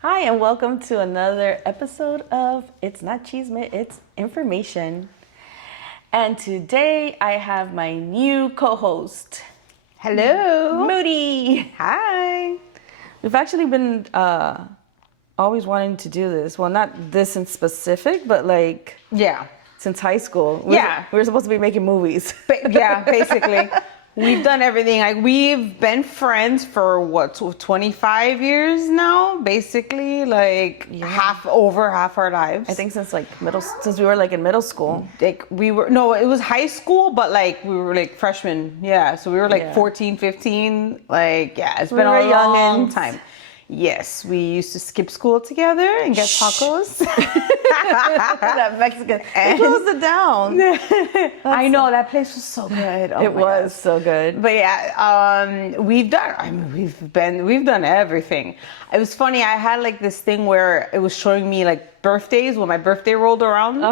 Hi, and welcome to another episode of It's Not Chisme, It's Information. And today I have my new co-host. Hello. Moody. Hi. We've actually been always wanting to do this. Well, not this in specific, but Yeah. since high school. We were supposed to be making movies. Basically. We've done everything. Like, we've been friends for 25 years now, basically. Half our lives. I think since we were in middle school. It was high school, but we were freshmen. Yeah. So we were 14, 15. It's been a long time. Yes, we used to skip school together and get tacos. That Mexican. They closed it down. I know, that place was so good. It was so good. But yeah, we've done everything. It was funny. I had this thing where it was showing me birthdays when my birthday rolled around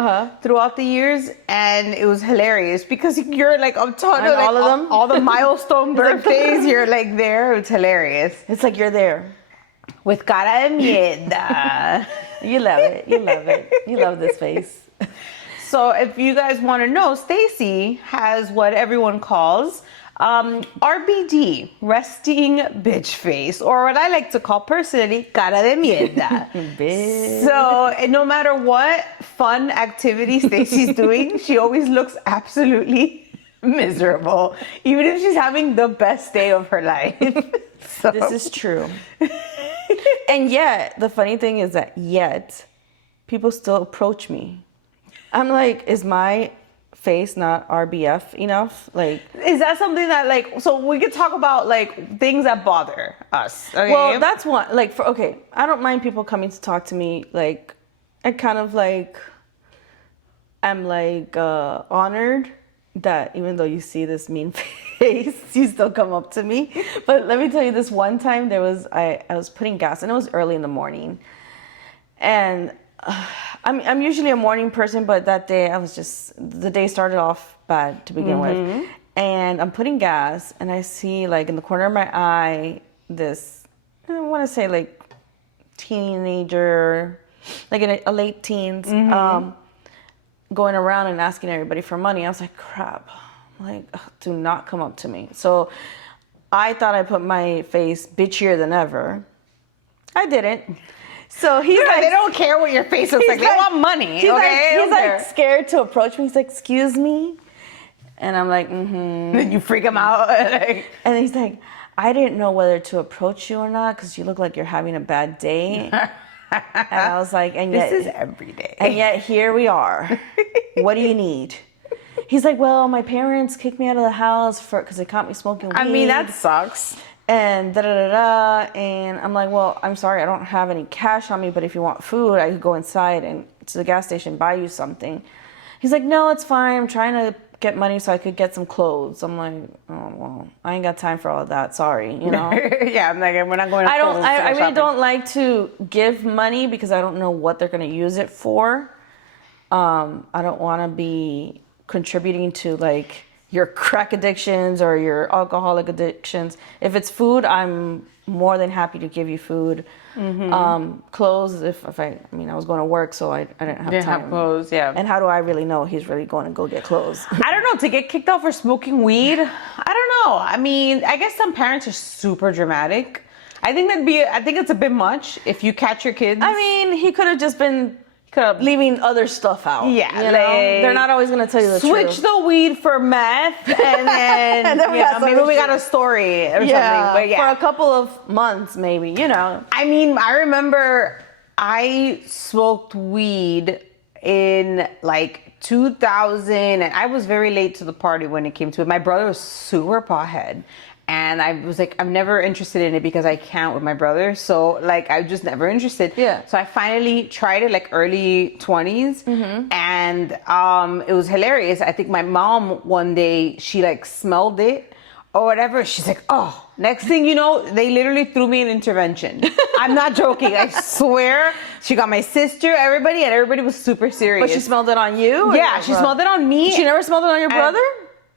throughout the years, and it was hilarious because you're on top of all of them, all the milestone birthdays. You're there. It's hilarious. It's like you're there. With cara de mierda. You love it. You love it. You love this face. So if you guys want to know, Stacy has what everyone calls RBD, resting bitch face, or what I like to call personally, cara de mierda. Bitch. So no matter what fun activity Stacy's doing, she always looks absolutely miserable, even if she's having the best day of her life. So. This is true. And yet, the funny thing is that people still approach me. I'm like, is my face not RBF enough? Is that something that so we could talk about things that bother us? Okay? Well, that's one. I don't mind people coming to talk to me. I kind of I'm honored that even though you see this mean face, you still come up to me. But let me tell you, this one time I was putting gas, and it was early in the morning, and I'm usually a morning person, but that day the day started off bad to begin with, and I'm putting gas, and I see in the corner of my eye this, I want to say teenager, in a late teens, going around and asking everybody for money. I was like, crap. Do not come up to me. So I thought I put my face bitchier than ever. I didn't. So he's they don't care what your face looks like. They want money. He's scared to approach me. He's like, excuse me. And I'm like, Then you freak him out. And he's like, I didn't know whether to approach you or not because you look like you're having a bad day. And I was like, and yet, this is every day. And yet here we are. What do you need? He's like, well, my parents kicked me out of the house because they caught me smoking weed. I mean, that sucks. And da-da-da-da. And I'm like, well, I'm sorry, I don't have any cash on me, but if you want food, I could go inside and to the gas station, buy you something. He's like, no, it's fine. I'm trying to get money so I could get some clothes. I'm like, oh, well, I ain't got time for all of that. Sorry, Yeah, I'm like, we're not going to I really don't like to give money because I don't know what they're going to use it for. I don't want to be contributing to your crack addictions or your alcoholic addictions. If it's food, I'm more than happy to give you food. Clothes, if I was going to work, so I didn't have time. Have clothes, yeah. And how do I really know he's really going to go get clothes? I don't know, to get kicked out for smoking weed, I don't know. I mean, I guess some parents are super dramatic. I think it's a bit much if you catch your kids. I mean, he could have just been leaving other stuff out. Yeah, they're not always going to tell you the truth. Switch the weed for meth, and then, and then maybe we got a story or something. But for a couple of months, maybe. I mean, I remember I smoked weed in 2000, and I was very late to the party when it came to it. My brother was super pothead. And I was like, I'm never interested in it because I can't with my brother. So I was just never interested. Yeah. So I finally tried it early 20s. And it was hilarious. I think my mom one day, she smelled it or whatever. She's like, oh, next thing you know, they literally threw me an intervention. I'm not joking. I swear. She got my sister, everybody was super serious. But she smelled it on you? Yeah, she smelled it on me. She never smelled it on your brother?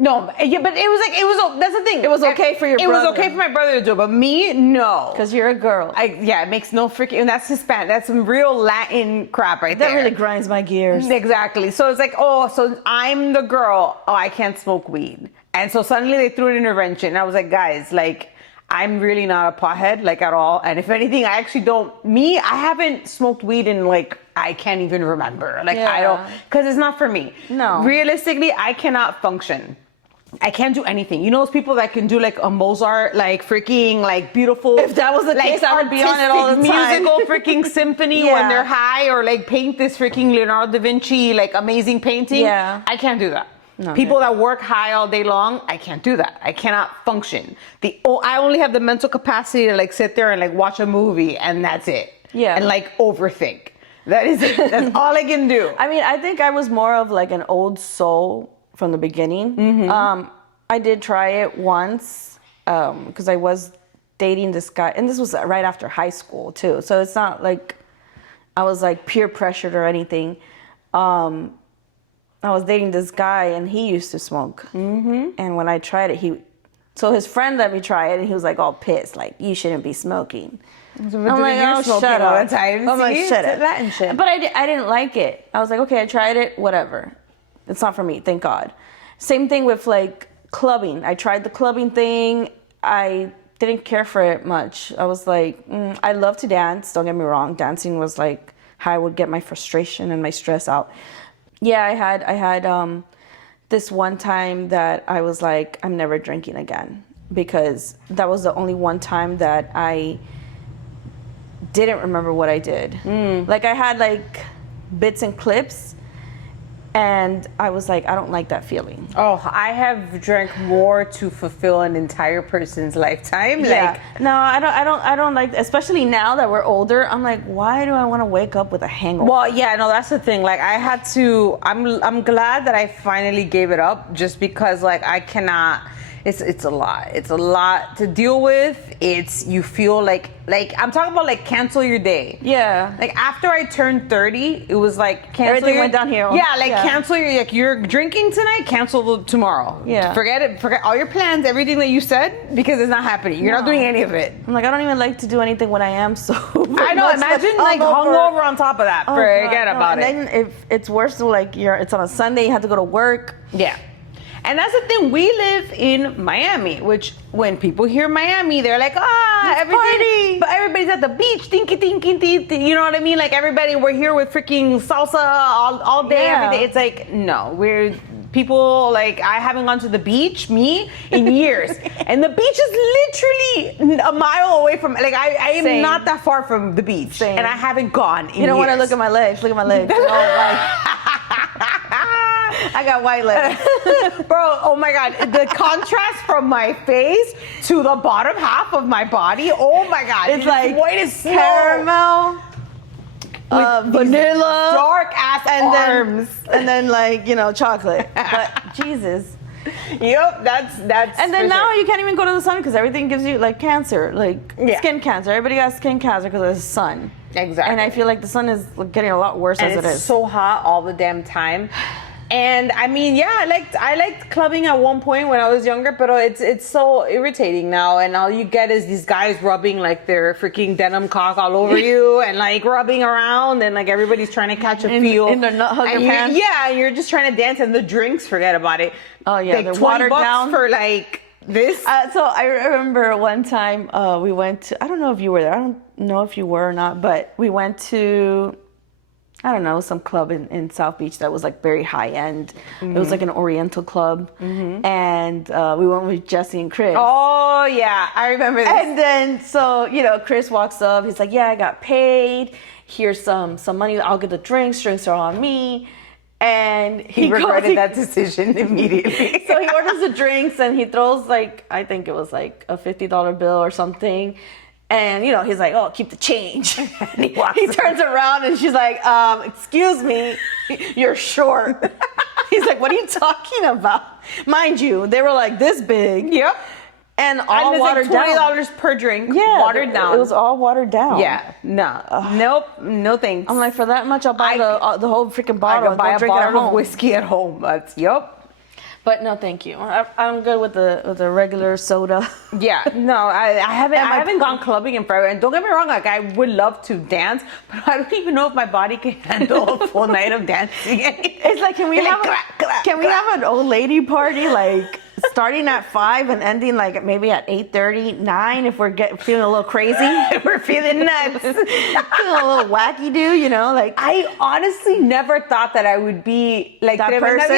No, yeah, but that's the thing. It was okay for your It brother. was okay for my brother to do it, but me, no. Because you're a girl. Yeah, it makes no freaking, and that's Hispanic. That's some real Latin crap right there. That really grinds my gears. Exactly. So it's like, oh, so I'm the girl. Oh, I can't smoke weed. And so suddenly they threw an intervention. And I was like, guys, like, I'm really not a pothead, like, at all. And if anything, I actually I haven't smoked weed in, like, I can't even remember. Like, I don't, because it's not for me. No. Realistically, I cannot function. I can't do anything. You know those people that can do like a Mozart, like freaking like beautiful. If that was the case, I would be on it all the time. Musical freaking symphony when they're high, or like paint this freaking Leonardo da Vinci like amazing painting. Yeah. I can't do that. No, people that work high all day long, I can't do that. I cannot function. I only have the mental capacity to like sit there and like watch a movie, and that's it. Yeah. And like overthink. That is it. That's all I can do. I mean, I think I was more of like an old soul from the beginning. Mm-hmm. I did try it once because I was dating this guy, and this was right after high school too. So it's not like I was like peer pressured or anything. I was dating this guy, and he used to smoke. Mm-hmm. And when I tried it, so his friend let me try it, and he was like all pissed, like, you shouldn't be smoking. I'm like, oh, shut up. All the time. I'm like, shut up. Latin shit. But I didn't like it. I was like, okay, I tried it, whatever. It's not for me, thank God. Same thing with like clubbing. I tried the clubbing thing. I didn't care for it much. I was like, I love to dance. Don't get me wrong. Dancing was like how I would get my frustration and my stress out. Yeah, I had this one time that I was like, I'm never drinking again, because that was the only one time that I didn't remember what I did. Like I had like bits and clips, and I was like, I don't like that feeling. Oh, I have drank more to fulfill an entire person's lifetime. Yeah. Like, no, I don't like, especially now that we're older. I'm like, why do I want to wake up with a hangover? well, yeah, no, that's the thing. Like, I'm glad that I finally gave it up, just because like I cannot. It's a lot. It's a lot to deal with. You feel like I'm talking about like cancel your day. Yeah. Like after I turned 30, it was like cancel Everything went downhill. Yeah, like cancel you're drinking tonight, cancel tomorrow. Yeah. Forget it. Forget all your plans, everything that you said, because it's not happening. You're not doing any of it. I'm like, I don't even like to do anything when I am sober. I know. Imagine like hungover on top of that. Oh, Forget God, about no. it. And then if it's worse, so like it's on a Sunday, you have to go to work. Yeah. And that's the thing. We live in Miami, which when people hear Miami, they're like, everything. But everybody's at the beach, tinky, tinky, tinky. You know what I mean? Like everybody, we're here with freaking salsa all day, every day. It's like, no, we're people like, I haven't gone to the beach, in years. And the beach is literally a mile away from, like, I am not that far from the beach. Same. And I haven't gone in You don't years. want to look at my legs. Look at my legs. I got white legs. Bro, oh my God. The contrast from my face to the bottom half of my body, oh my God. It's like white as snow. caramel, vanilla, dark ass arms. and then like, chocolate. But Jesus. Yep, that's. And then now you can't even go to the sun because everything gives you like cancer, like skin cancer. Everybody got skin cancer because of the sun. Exactly. And I feel like the sun is getting a lot worse as it is. It's so hot all the damn time. And I mean, yeah, I liked clubbing at one point when I was younger, but it's so irritating now. And all you get is these guys rubbing like their freaking denim cock all over you, and like rubbing around, and like everyberry's trying to catch a feel in their nut hugger pants. Yeah, and you're just trying to dance, and the drinks, forget about it. Oh yeah, like they're $20 watered down for like this. So I remember one time we went to, I don't know if you were there. I don't know if you were or not, but we went to, I don't know, some club in South Beach that was like very high end. Mm-hmm. It was like an Oriental club. Mm-hmm. And we went with Jesse and Chris. Oh yeah, I remember this. And then, so, Chris walks up. He's like, yeah, I got paid. Here's some money. I'll get the drinks. Drinks are on me. And he regretted that decision immediately. So he orders the drinks, and he throws like, I think it was like a $50 bill or something. And, he's like, oh, keep the change. And he turns around, and she's like, excuse me, you're short. He's like, what are you talking about? Mind you, they were like this big. Yep. And all watered like $20 down. per drink. Yeah. Watered down. It was all watered down. Yeah. No. Nope. No thanks. I'm like, for that much, I'll buy the whole freaking bottle. I could buy a drink it at bottle of home. whiskey at home. That's, yep. But no, thank you. I'm good with the regular soda. Yeah, no, I haven't gone clubbing in forever. And don't get me wrong, like I would love to dance, but I don't even know if my body can handle a full night of dancing. It's like, can we have an old lady party like starting at 5 and ending like maybe at 8:30, 9 if we're feeling a little crazy, If we're feeling nuts, feeling a little wacky, like I honestly never thought that I would be like that person.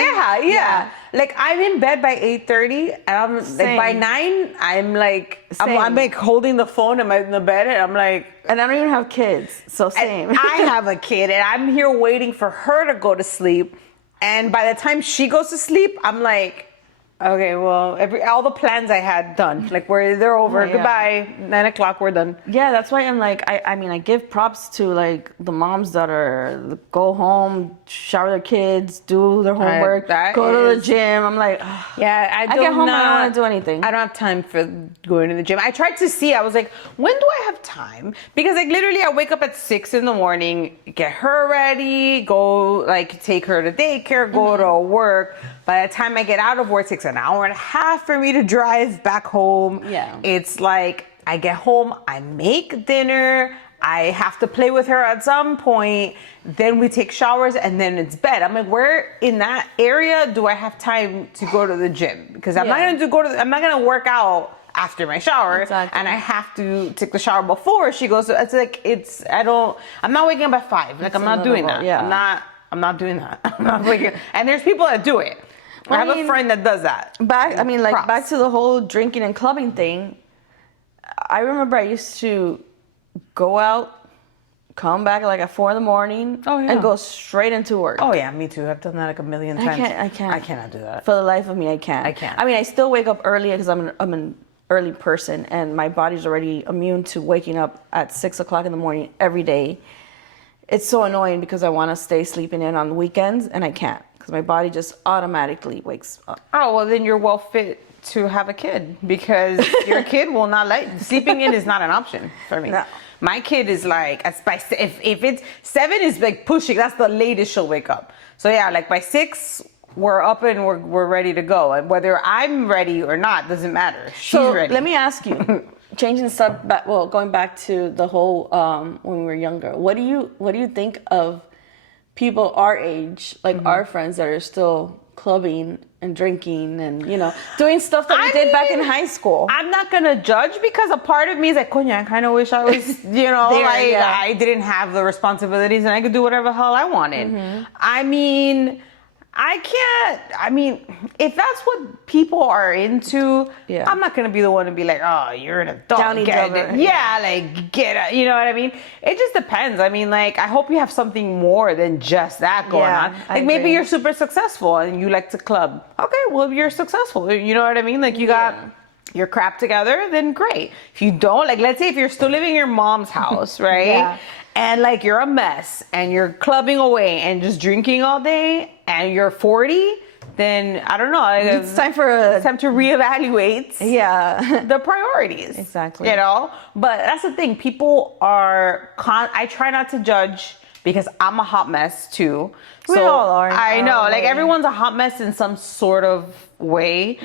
Yeah. Like I'm in bed by 8:30, and I'm like by 9, I'm like I'm like holding the phone in the bed, and I'm like, and I don't even have kids, so same. I have a kid, and I'm here waiting for her to go to sleep, and by the time she goes to sleep, I'm like, okay, well, all the plans I had done, like they're over. Yeah. Goodbye. 9 o'clock, we're done. Yeah, that's why I'm like, I mean, I give props to like the moms that go home, shower their kids, do their homework, go to the gym. I'm like, ugh. Yeah, I get home, I don't want to do anything. I don't have time for going to the gym. I tried to see, I was like, when do I have time? Because like literally I wake up at 6 in the morning, get her ready, go like take her to daycare, go to work. By the time I get out of work, it takes an hour and a half for me to drive back home. Yeah. It's like I get home, I make dinner, I have to play with her at some point, then we take showers, and then it's bed. I'm like, where in that area do I have time to go to the gym? Because I'm not gonna work out after my shower, exactly. And I have to take the shower before she goes. It's like I'm not waking up at 5. Like I'm not doing that. Yeah. I'm not doing that. I'm not waking. And there's people that do it. I have a friend that does that. Back to the whole drinking and clubbing thing. I remember I used to go out, come back like at 4 in the morning, and go straight into work. Oh yeah, me too. I've done that like a million times. I can't. I cannot do that. For the life of me, I can't. I can't. I mean, I still wake up early because I'm an early person, and my body's already immune to waking up at 6 o'clock in the morning every day. It's so annoying because I want to stay sleeping in on the weekends, and I can't because my body just automatically wakes up. Oh, well, then you're well fit to have a kid because your kid will not sleeping in is not an option for me. No. My kid is like, if it's 7 is like pushing, that's the latest she'll wake up. So yeah, like by 6, we're up and we're ready to go. And whether I'm ready or not doesn't matter. She's ready. Let me ask you, changing going back to the whole when we were younger. What do you think of people our age, like our friends that are still clubbing and drinking and doing stuff that we did back in high school? I'm not gonna judge because a part of me is like, coño, I kind of wish I was, I didn't have the responsibilities and I could do whatever the hell I wanted. I mean, if that's what people are into, I'm not going to be the one to be like, oh, you're an adult. Down each other. Yeah, like, get it. You know what I mean? It just depends. I mean, like, I hope you have something more than just that going on. Like, maybe you're super successful and you like to club. Okay, well, you're successful. You know what I mean? Like, you got your crap together, then great. If you don't, like, let's say if you're still living in your mom's house, right? Yeah. And like you're a mess and you're clubbing away and just drinking all day and you're 40, then I don't know. It's time to reevaluate the priorities. Exactly. But that's the thing. People are, I try not to judge because I'm a hot mess too. We all are. I know. Like everyone's a hot mess in some sort of way.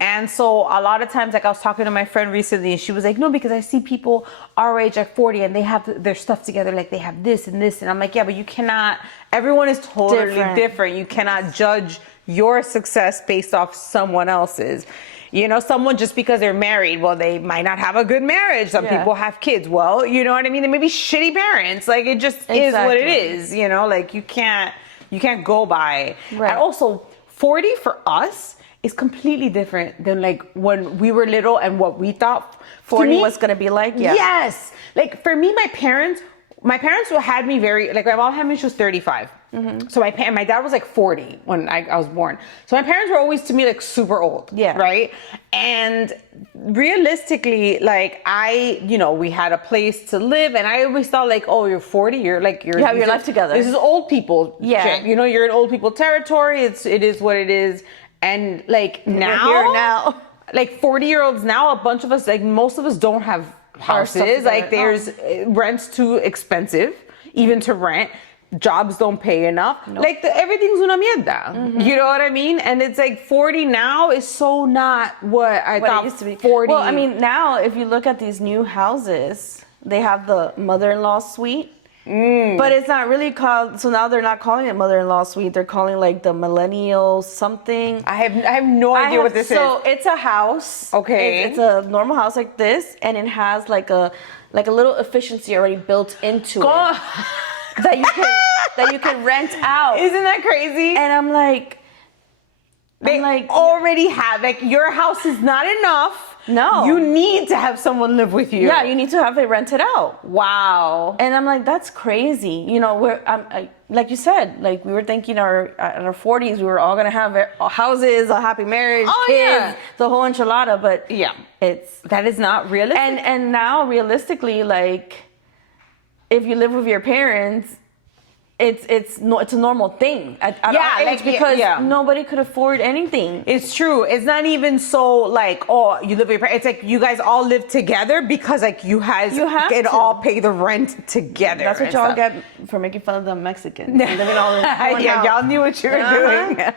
And so a lot of times, like I was talking to my friend recently and she was like, no, because I see people our age at 40 and they have their stuff together. Like they have this and this. And I'm like, yeah, but you cannot, everyone is totally different. You cannot judge your success based off someone else's. Someone just because they're married, well, they might not have a good marriage. Some people have kids. Well, you know what I mean? They may be shitty parents. Like it just is what it is, like you can't go by. Right. And also 40 for us is completely different than like when we were little and what we thought 40 was going to be like. Yeah. Yes. Like for me, my parents had me my mom had me when she was 35. So my dad was like 40 when I was born. So my parents were always to me like super old. Yeah. Right. And realistically, like we had a place to live and I always thought like, oh, you're 40, you have your life together. This is old people. Yeah. Shit. You're in old people territory. It is what it is. And like now, like 40-year-olds now, a bunch of us, like most of us don't have houses. Like there's rent's too expensive even to rent. jobs don't pay enough. Like everything's una mierda. You know what I mean? And it's like 40 now is so not what I thought it used to be. 40. Well, I mean, now if you look at these new houses, they have the mother-in-law suite. But it's not really called, so now they're not calling it mother-in-law suite. They're calling like the millennial something. I have no idea what this is. So it's a house. Okay. It's a normal house like this, and it has like a little efficiency already built into it that you can rent out. Isn't that crazy? And I'm like, already have, like, your house is not enough. No. You need to have someone live with you. Yeah, you need to have it rented out. Wow. And I'm like, that's crazy. You know, like you said, like we were thinking in our 40s, we were all going to have houses, a happy marriage, kids, the whole enchilada. But yeah, that is not realistic. And now realistically, like if you live with your parents, it's a normal thing at our age because nobody could afford anything. It's true. It's not even so like, oh, you live with your parents. It's like you guys all live together because like you can all pay the rent together. That's what y'all get for making fun of the Mexicans. Living all in yeah, y'all knew what you were doing.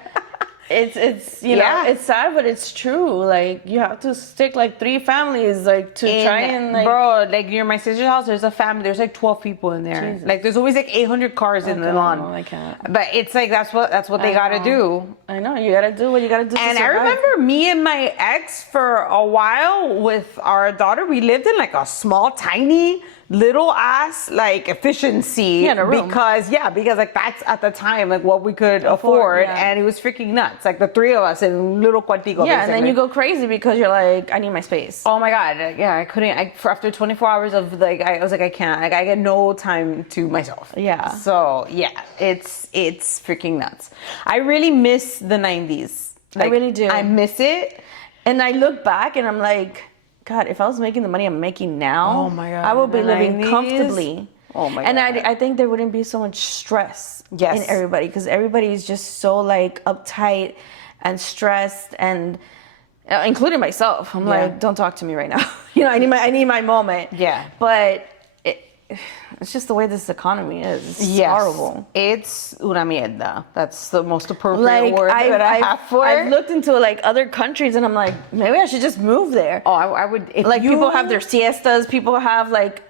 It's you know, it's sad, but it's true. Like you have to stick like 3 families like to try and like, bro, like near my sister's house, there's a family. There's like 12 people in there. Jesus. Like there's always like 800 cars in the lawn. No, I can't. But it's like that's what they gotta do. I know you gotta do what you gotta do. And I remember me and my ex for a while with our daughter. We lived in like a small, tiny, little ass like efficiency because like that's at the time like what we could afford, and it was freaking nuts. Like the 3 of us in little cuartico. Yeah, and then you go crazy because you're like, I need my space. Oh my god, yeah, I couldn't. After 24 hours of like, I was like, I can't. Like I get no time to myself. Yeah. So yeah, it's freaking nuts. I really miss the 90s. Like, I really do. I miss it, and I look back and I'm like, God, if I was making the money I'm making now, oh my God, I would be living 90s? comfortably. Oh my God. God. And I think there wouldn't be so much stress in everybody because everybody is just so like uptight and stressed, and including myself. I'm like, don't talk to me right now. You know, I need my moment. Yeah. But it's just the way this economy is. It's horrible. It's una mierda. That's the most appropriate word that I have for it. I've looked into like other countries and I'm like, maybe I should just move there. Oh, I would. If like people have their siestas. People have like,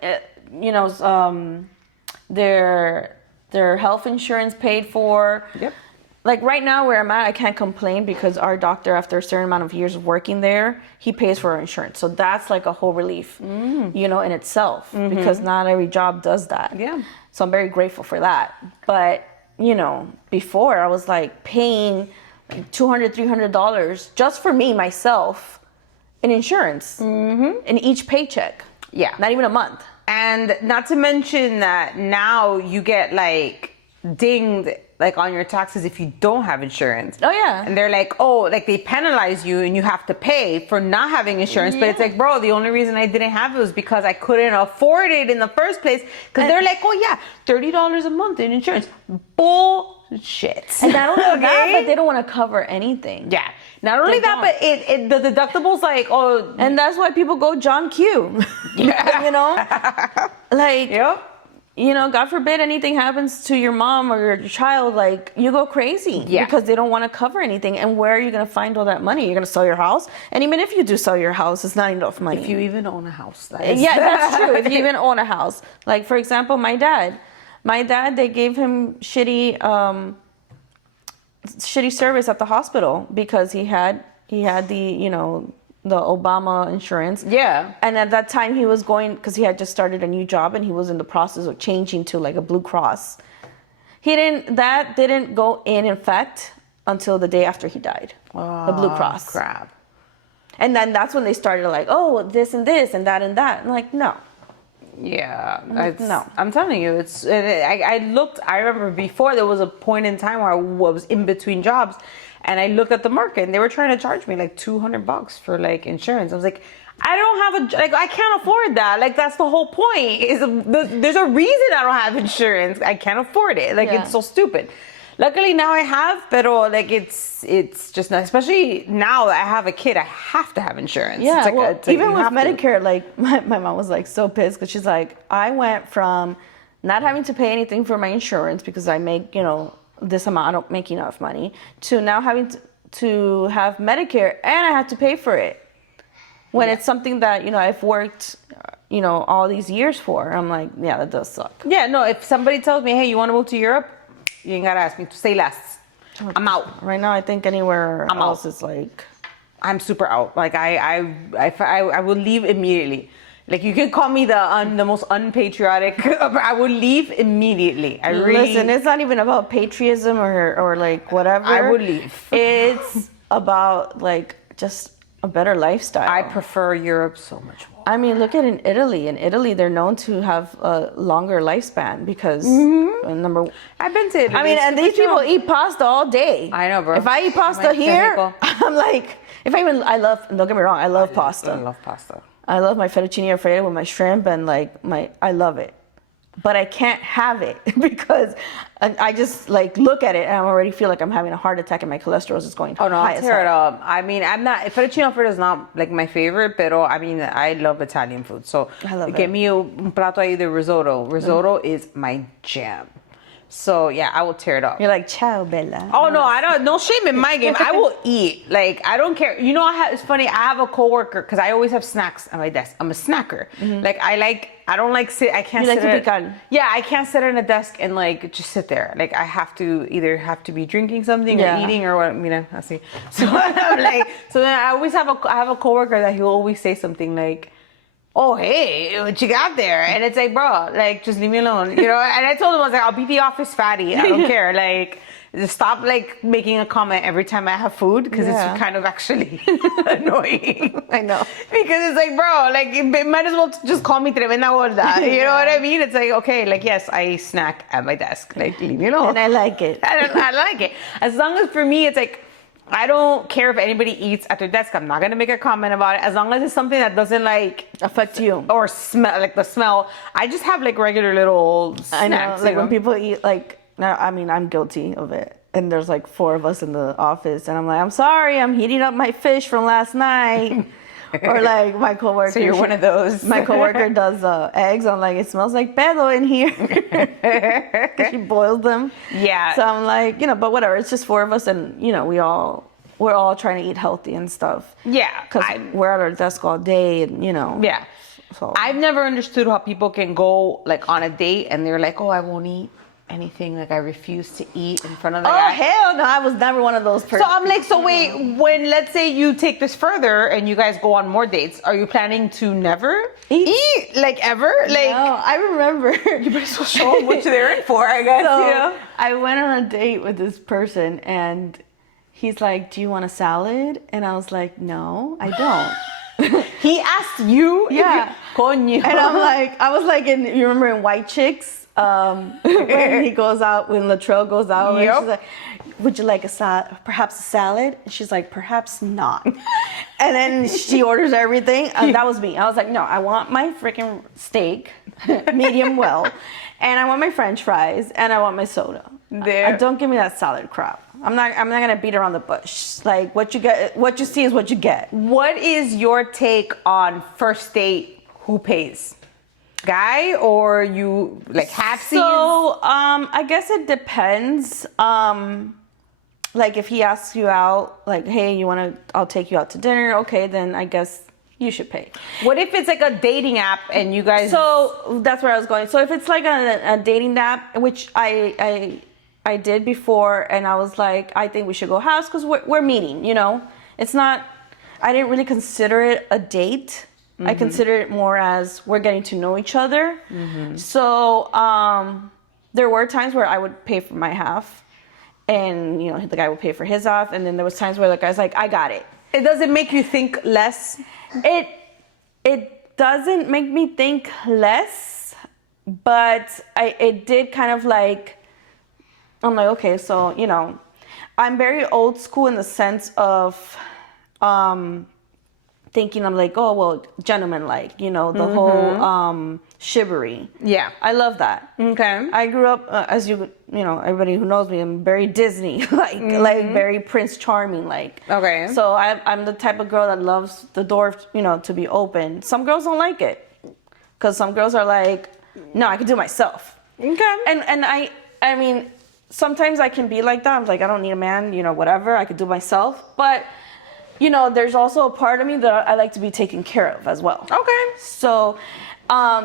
their health insurance paid for. Yep. Like right now where I'm at, I can't complain because our doctor, after a certain amount of years of working there, he pays for our insurance. So that's like a whole relief, you know, in itself, because not every job does that. Yeah. So I'm very grateful for that. But, you know, before I was like paying like $200, $300 just for me, myself, in insurance in each paycheck. Yeah. Not even a month. And not to mention that now you get like dinged like on your taxes if you don't have insurance. Oh yeah. And they're like, oh, like they penalize you and you have to pay for not having insurance. But it's like, bro, the only reason I didn't have it was because I couldn't afford it in the first place. Because they're like, oh yeah, $30 a month in insurance. Bullshit. And not only that, but they don't want to cover anything. Yeah. Not only that, but the deductible's like, oh. And that's why people go John Q. Yeah. You know? Like, yep. You know, God forbid anything happens to your mom or your child, like you go crazy because they don't want to cover anything. And where are you going to find all that money? You're going to sell your house. And even if you do sell your house, it's not enough money. If you even own a house. Yeah, that's true. If you even own a house. Like, for example, my dad, they gave him shitty service at the hospital because he had the, you know, the Obama insurance. Yeah. And at that time he was going, because he had just started a new job and he was in the process of changing to like a Blue Cross. That didn't go in effect until the day after he died. The Blue Cross. Crap. And then that's when they started like, oh, this and this and that and that. I'm like, no. Yeah. No. I'm telling you, I remember before there was a point in time where I was in between jobs. And I looked at the market and they were trying to charge me like $200 for like insurance. I was like, I can't afford that. Like that's the whole point. There's a reason I don't have insurance. I can't afford it. Like it's so stupid. Luckily now I have, but like it's just not, especially now that I have a kid, I have to have insurance. Yeah, it's even with Medicare, like my mom was like so pissed because she's like, I went from not having to pay anything for my insurance because I make, this amount, I don't make enough money, to now having to have Medicare and I have to pay for it. When it's something that, I've worked, all these years for. I'm like, yeah, that does suck. Yeah, no, if somebody tells me, hey, you want to move to Europe? You ain't got to ask me to say less. I'm out. Right now, I think anywhere else is like... I'm super out. Like, I would leave immediately. Like, you can call me the most unpatriotic, but I would leave immediately. Listen, it's not even about patriotism or like whatever. I would leave. It's about like just a better lifestyle. I prefer Europe so much more. I mean, look at in Italy. In Italy, they're known to have a longer lifespan because I've been to Italy. I mean, and these people eat pasta all day. I know, bro. If I eat pasta here, I'm like, I love. Don't get me wrong, I love pasta. I love pasta. I love my fettuccine alfredo with my shrimp and like I love it. But I can't have it because I just like look at it and I already feel like I'm having a heart attack and my cholesterol is going high. Oh no, I'll tear it up. I mean, I'm not, fettuccine alfredo is not like my favorite, pero I mean, I love Italian food. So get me un plato ahí de risotto. Risotto is my jam. So yeah, I will tear it up. You're like, ciao, Bella. Oh no, I don't. No shame in my game. I will eat. Like I don't care. It's funny. I have a coworker because I always have snacks at my desk. I'm a snacker. Like I don't like sit. I can't. You sit like to picar. Yeah, I can't sit at a desk and like just sit there. Like I have to either be drinking something or eating or what. I see. So I'm like. So then I always have a coworker that he'll always say something like, oh, hey, what you got there? And it's like, bro, like, just leave me alone, And I told him, I was like, I'll be the office fatty. I don't care. Like, just stop, like, making a comment every time I have food because it's kind of actually annoying. I know. Because it's like, bro, like, you might as well just call me tremenda gorda. You know what I mean? It's like, okay, like, yes, I snack at my desk. Like, leave me alone. And I like it. I like it. As long as for me, it's like, I don't care if anybody eats at their desk. I'm not gonna make a comment about it as long as it's something that doesn't like affect you or smell like the smell. I just have like regular little snacks. I know, like when people eat like. I mean, I'm guilty of it. And there's like 4 of us in the office, and I'm like, I'm sorry, I'm heating up my fish from last night. Or like my coworker. So you're one of those. My coworker does eggs. I'm like, it smells like pedo in here. She boils them. Yeah. So I'm like, but whatever. It's just 4 of us, and we're all trying to eat healthy and stuff. Yeah. Because we're at our desk all day, and Yeah. So I've never understood how people can go like on a date and they're like, oh, I won't eat anything, like I refuse to eat in front of the guy. Oh hell no, I was never one of those persons. So I'm like, so wait, when let's say you take this further and you guys go on more dates, are you planning to never eat like ever? Like, no, I remember. You better so show them what they're in for, I guess. So I went on a date with this person and he's like, do you want a salad? And I was like, no, I don't. He asked you? Yeah. Coño. And I was like you remember in White Chicks? When he goes out, when Latrell goes out, and she's like, would you like perhaps a salad? And she's like, perhaps not. And then she orders everything. And that was me. I was like, no, I want my freaking steak, medium well, and I want my French fries, and I want my soda. Don't give me that salad crap. I'm not gonna beat around the bush. Like what you see is what you get. What is your take on first date? Who pays? Guy or you like halfsies? So I guess it depends. Like if he asks you out, like, hey, I'll take you out to dinner. Okay, then I guess you should pay. What if it's like a dating app and you guys? So that's where I was going. So if it's like a dating app, which I did before, and I was like, I think we should go house because we're meeting. It's not. I didn't really consider it a date. I consider it more as we're getting to know each other. So there were times where I would pay for my half, and the guy would pay for his half, and then there was times where the guy's like, I got it. It doesn't make you think less. It doesn't make me think less, but it did kind of like, I'm like, okay, so I'm very old school in the sense of thinking I'm like, oh, well, gentleman-like, the whole chivalry. Yeah. I love that. Okay. I grew up, as everybody who knows me, I'm very Disney, like very Prince Charming, like. Okay. So I'm the type of girl that loves the door, to be open. Some girls don't like it because some girls are like, no, I can do it myself. Okay. And I mean, sometimes I can be like that. I'm like, I don't need a man, whatever. I could do myself. But, there's also a part of me that I like to be taken care of as well. Okay. So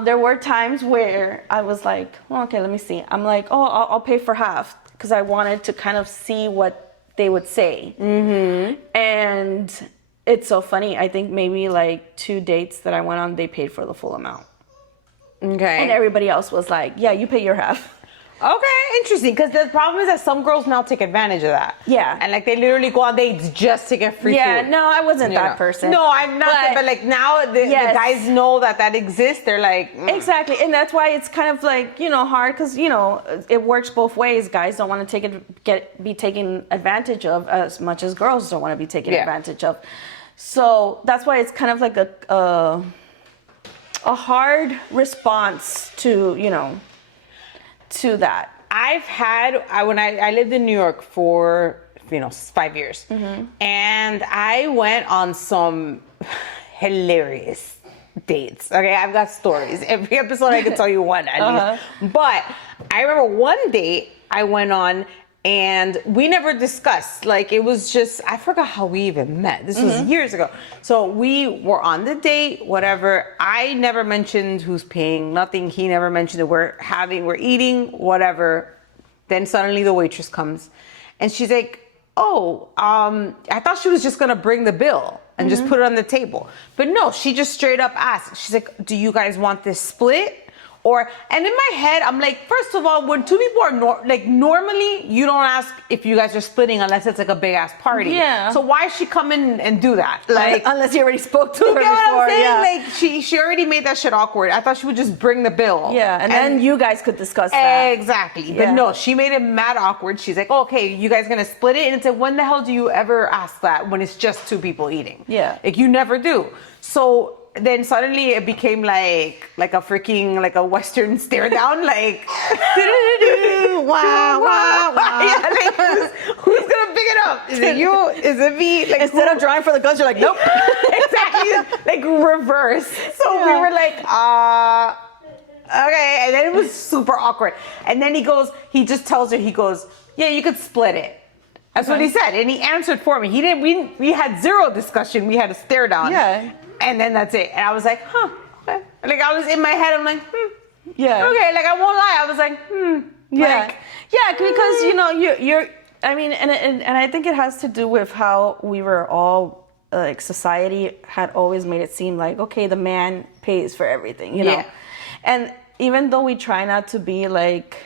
there were times where I was like, well, okay, let me see. I'm like, oh, I'll pay for half because I wanted to kind of see what they would say. Mm-hmm. And it's so funny. I think maybe like 2 dates that I went on, they paid for the full amount. Okay. And everybody else was like, yeah, you pay your half. Okay, interesting. Because the problem is that some girls now take advantage of that. Yeah. And like they literally go on dates just to get free food. Yeah, no, I wasn't that person. No, I'm not. But like now the guys know that exists. They're like... Exactly. And that's why it's kind of like, hard because, it works both ways. Guys don't want to be taken advantage of as much as girls don't want to be taken advantage of. So that's why it's kind of like a hard response to, to that. I've had, when I lived in New York for, 5 years. Mm-hmm. And I went on some hilarious dates. Okay, I've got stories. Every episode I can tell you one at least. But I remember one date I went on and we never discussed. Like, it was just, I forgot how we even met. This was years ago. So we were on the date, whatever. I never mentioned who's paying, nothing. He never mentioned that we're eating, whatever. Then suddenly the waitress comes and she's like, oh, I thought she was just gonna bring the bill and just put it on the table. But no, she just straight up asked. She's like, do you guys want this split? And in my head, I'm like, first of all, when two people are normally you don't ask if you guys are splitting unless it's like a big ass party. Yeah. So why she come in and do that? Like, unless you already spoke to her you get before. What I'm saying? Yeah. Like she already made that shit awkward. I thought she would just bring the bill. Yeah, and then you guys could discuss that. Exactly. But no, she made it mad awkward. She's like, oh, okay, you guys gonna split it? And it's like, when the hell do you ever ask that when it's just two people eating? Yeah. Like you never do. So then suddenly it became like a freaking like a Western stare down, like wow, wow, wow. Yeah, like who's gonna pick it up? Is it you? Is it me? Like instead of drawing for the guns, you're like, nope. Exactly, like reverse. So we were like, okay, and then it was super awkward. And then he just tells her, he goes, yeah, you could split it. That's what he said, and he answered for me. He didn't. We had zero discussion. We had a stare down. Yeah. And then that's it. And I was like, huh. Okay. Like I was in my head. I'm like, Yeah. Okay. Like I won't lie. I was like, Yeah. Like, yeah, because you're. I mean, and I think it has to do with how we were all like society had always made it seem like, okay, the man pays for everything, Yeah. And even though we try not to be like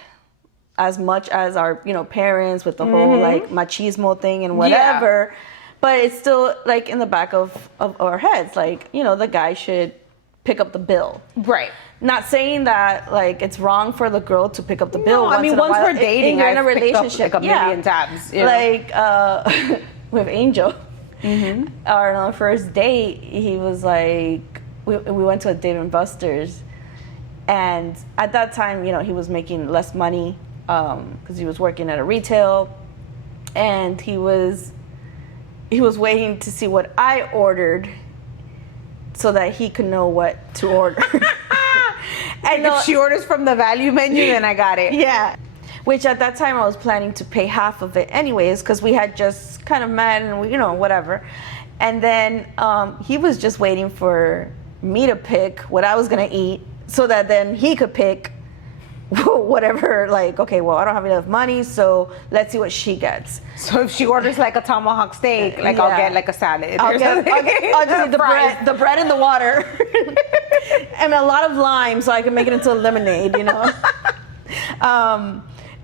as much as our parents with the whole like machismo thing and whatever, but it's still like in the back of our heads, like the guy should pick up the bill. Right. Not saying that like it's wrong for the girl to pick up the bill. I mean, once we're dating, you're in a I've picked up, relationship, like a million times. Like with Angel, our first date, he was like, we went to a Dave and Buster's, and at that time, he was making less money because he was working at a retail, and he was waiting to see what I ordered so that he could know what to order. And if she orders from the value menu, then I got it. Yeah. Which at that time I was planning to pay half of it anyways because we had just kind of met and whatever. And then he was just waiting for me to pick what I was going to eat so that then he could pick whatever, like, okay, well, I don't have enough money, so let's see what she gets. So if she orders like a tomahawk steak, like I'll get like a salad. I'll just need the bread and the water and a lot of lime so I can make it into a lemonade,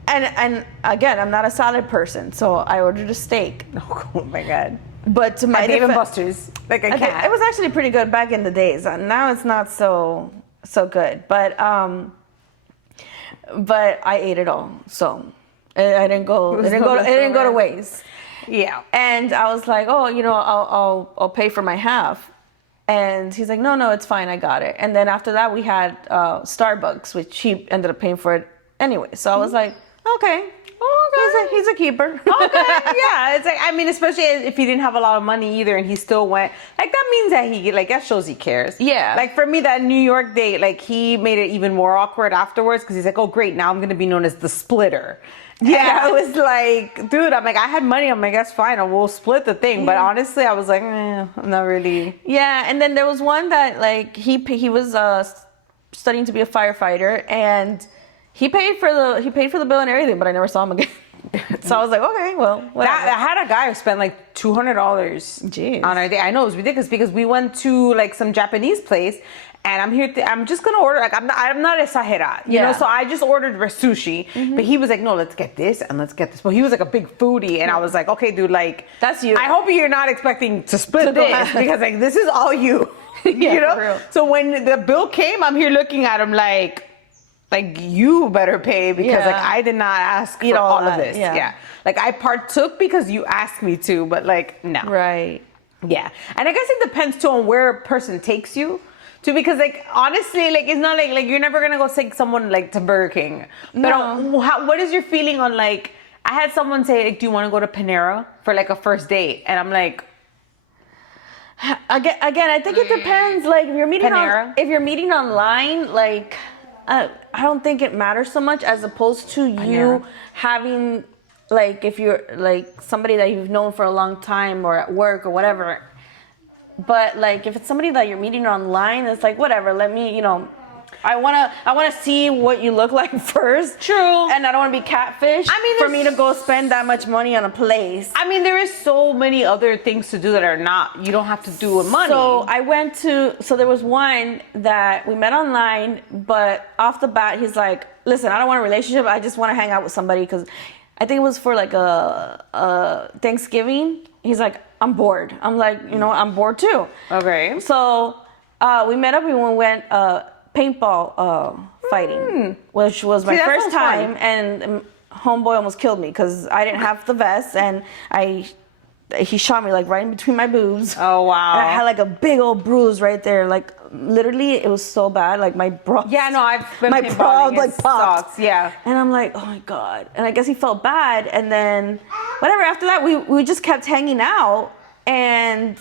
And again, I'm not a salad person, so I ordered a steak. Oh my God. But to my Dave and Buster's, like a cat. It was actually pretty good back in the days. Now it's not so good, but I ate it all, so I didn't go. It didn't go to waste. Yeah. And I was like, oh, I'll pay for my half. And he's like, no, it's fine, I got it. And then after that, we had Starbucks, which he ended up paying for it anyway. So I was like, okay. he's a keeper. Okay, yeah. It's like, I mean, especially if he didn't have a lot of money either and he still went, like, that means that shows he cares. Yeah. Like, for me, that New York date, like, he made it even more awkward afterwards because he's like, oh, great, now I'm going to be known as the splitter. Yeah, I was like, dude, I'm like, I had money. I'm like, that's fine. We'll split the thing. But honestly, I was like, I'm not really. Yeah, and then there was one that like he was studying to be a firefighter, and he paid for the bill and everything, but I never saw him again. So I was like, okay, well, whatever. I had a guy who spent like $200 Jeez. on our date. I know, it was ridiculous because we went to like some Japanese place. And I'm just gonna order, like, I'm not exagerada, you know, so I just ordered sushi, but he was like, no, let's get this and let's get this. But he was like a big foodie, and I was like, okay, dude, like, that's you. I hope you're not expecting to split this because, like, this is all you, yeah, you know? For real. So when the bill came, I'm here looking at him like you better pay because, like, I did not ask for all of this. Yeah. Like, I partook because you asked me to, but, like, no. Right. Yeah. And I guess it depends, too, on where a person takes you. Too, because, like, honestly, like, it's not like you're never gonna go take someone like to Burger King. No. But what is your feeling on, like, I had someone say, like, do you want to go to Panera for like a first date? And I'm like, again, I think it depends. Like, if you're meeting online, like, I don't think it matters so much as opposed to you having, like, if you're like somebody that you've known for a long time or at work or whatever. But like, if it's somebody that you're meeting online, it's like, whatever, let me, you know, I wanna see what you look like first. True. And I don't wanna be catfished. I mean, for me to go spend that much money on a place. I mean, there is so many other things to do that are not, you don't have to do with money. So there was one that we met online, but off the bat, he's like, listen, I don't want a relationship. I just want to hang out with somebody because I think it was for like a Thanksgiving. He's like, I'm bored. I'm like, you know, I'm bored too. Okay. So we met up and we went paintball fighting, which was my first time. And homeboy almost killed me because I didn't have the vest, and he shot me like right in between my boobs. Oh, wow. And I had like a big old bruise right there. Like, literally, it was so bad. Like, my bra. Yeah, no, I've been my bra like popped. Sucks, yeah. And I'm like, oh my God. And I guess he felt bad. And then, whatever, after that, we just kept hanging out. And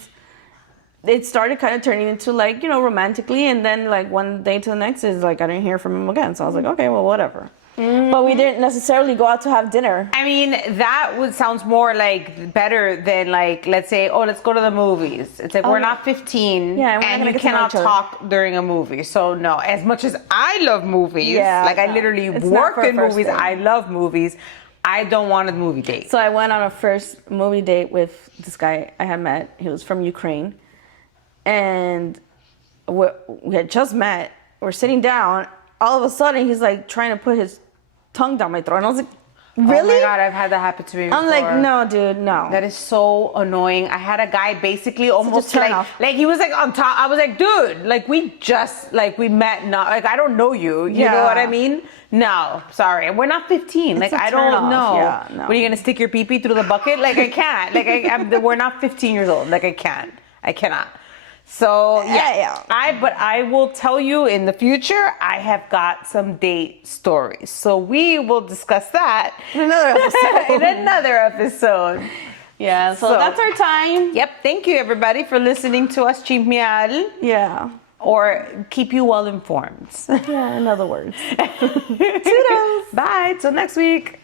it started kind of turning into, like, you know, romantically. And then, like, one day to the next is like, I didn't hear from him again. So I was like, okay, well, whatever. But we didn't necessarily go out to have dinner. I mean, that sounds more like better than, like, let's say, oh, let's go to the movies. It's like, we're not 15, and you cannot talk during a movie. So no, as much as I love movies, like, I literally work in movies, I love movies, I don't want a movie date. So I went on a first movie date with this guy I had met. He was from Ukraine, and we had just met. We're sitting down. All of a sudden, he's like trying to put his tongue down my throat. And I was like, really? Oh my God, I've had that happen to me before. I'm like, no, dude, no. That is so annoying. I had a guy basically almost like he was like on top. I was like, dude, like, we met. Not like, I don't know you. You know what I mean? No, sorry. We're not 15. Like, I don't know. Yeah, no. What, are you going to stick your pee-pee through the bucket? Like, I can't. Like, we're not 15 years old. Like, I can't. I cannot. So but I will tell you in the future, I have got some date stories. So we will discuss that in another episode. Yeah, so that's our time. Yep. Thank you, everybody, for listening to us, Chismear. Yeah. Or keep you well informed. Yeah, in other words. Toodles. Bye. Till next week.